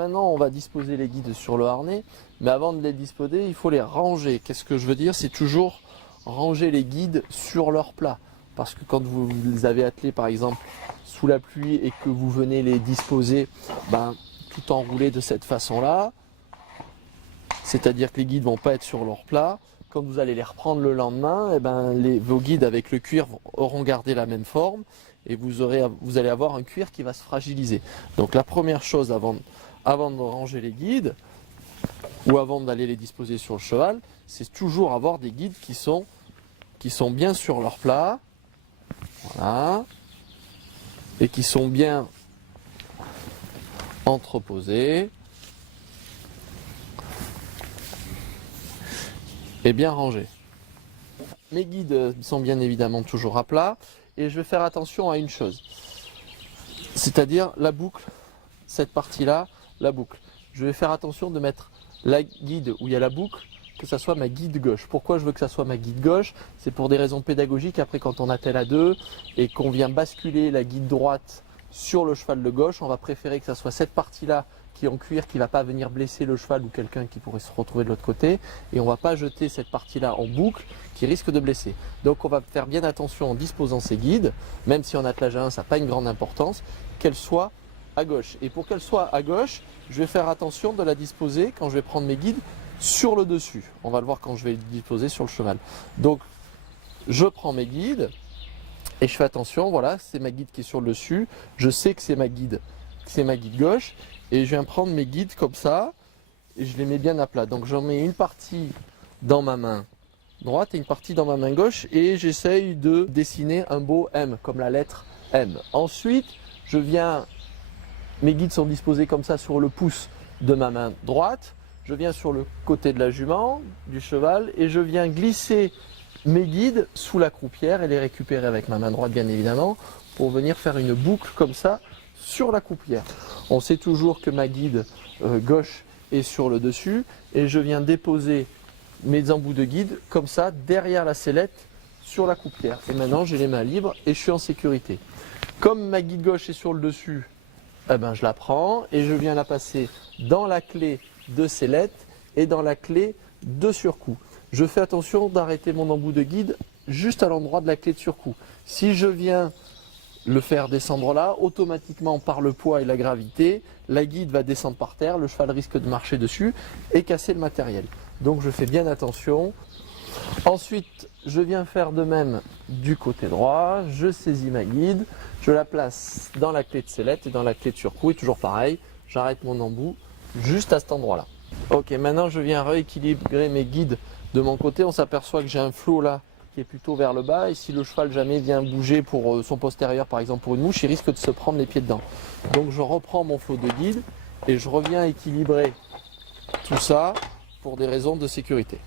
Maintenant, on va disposer les guides sur le harnais, mais avant de les disposer, il faut les ranger. Qu'est-ce que je veux dire? C'est toujours ranger les guides sur leur plat. Parce que quand vous les avez attelés, par exemple, sous la pluie et que vous venez les disposer, tout enroulés de cette façon-là, c'est-à-dire que les guides ne vont pas être sur leur plat. Quand vous allez les reprendre le lendemain, vos guides avec le cuir auront gardé la même forme et vous allez avoir un cuir qui va se fragiliser. Donc la première chose avant de ranger les guides ou avant d'aller les disposer sur le cheval, c'est toujours avoir des guides qui sont bien sur leur plat, voilà, et qui sont bien entreposés et bien rangés. Mes guides sont bien évidemment toujours à plat et je vais faire attention à une chose, c'est-à-dire la boucle, cette partie-là, la boucle. Je vais faire attention de mettre la guide où il y a la boucle, que ça soit ma guide gauche. Pourquoi je veux que ça soit ma guide gauche? C'est pour des raisons pédagogiques. Après, quand on attelle à deux et qu'on vient basculer la guide droite sur le cheval de gauche, on va préférer que ça soit cette partie-là qui est en cuir, qui ne va pas venir blesser le cheval ou quelqu'un qui pourrait se retrouver de l'autre côté. Et on ne va pas jeter cette partie-là en boucle qui risque de blesser. Donc on va faire bien attention en disposant ces guides, même si en attelage à 1, ça n'a pas une grande importance, qu'elle soit à gauche. Et pour qu'elle soit à gauche, je vais faire attention de la disposer quand je vais prendre mes guides sur le dessus. On va le voir quand je vais le disposer sur le cheval. Donc je prends mes guides et je fais attention, voilà, c'est ma guide qui est sur le dessus. Je sais que c'est ma guide gauche et je viens prendre mes guides comme ça et je les mets bien à plat. Donc j'en mets une partie dans ma main droite et une partie dans ma main gauche et j'essaye de dessiner un beau M comme la lettre M. Ensuite, mes guides sont disposés comme ça sur le pouce de ma main droite. Je viens sur le côté de la jument, du cheval, et je viens glisser mes guides sous la croupière et les récupérer avec ma main droite bien évidemment pour venir faire une boucle comme ça sur la croupière. On sait toujours que ma guide gauche est sur le dessus et je viens déposer mes embouts de guide comme ça derrière la sellette sur la croupière. Et maintenant j'ai les mains libres et je suis en sécurité. Comme ma guide gauche est sur le dessus, je la prends et je viens la passer dans la clé de sellette et dans la clé de surcou. Je fais attention d'arrêter mon embout de guide juste à l'endroit de la clé de surcou. Si je viens le faire descendre là, automatiquement par le poids et la gravité, la guide va descendre par terre, le cheval risque de marcher dessus et casser le matériel. Donc je fais bien attention. Ensuite, je viens faire de même du côté droit, je saisis ma guide, je la place dans la clé de sellette et dans la clé de surcou et toujours pareil, j'arrête mon embout juste à cet endroit-là. Ok, maintenant je viens rééquilibrer mes guides de mon côté. On s'aperçoit que j'ai un flot là qui est plutôt vers le bas et si le cheval jamais vient bouger pour son postérieur, par exemple pour une mouche, il risque de se prendre les pieds dedans. Donc je reprends mon flot de guide et je reviens équilibrer tout ça pour des raisons de sécurité.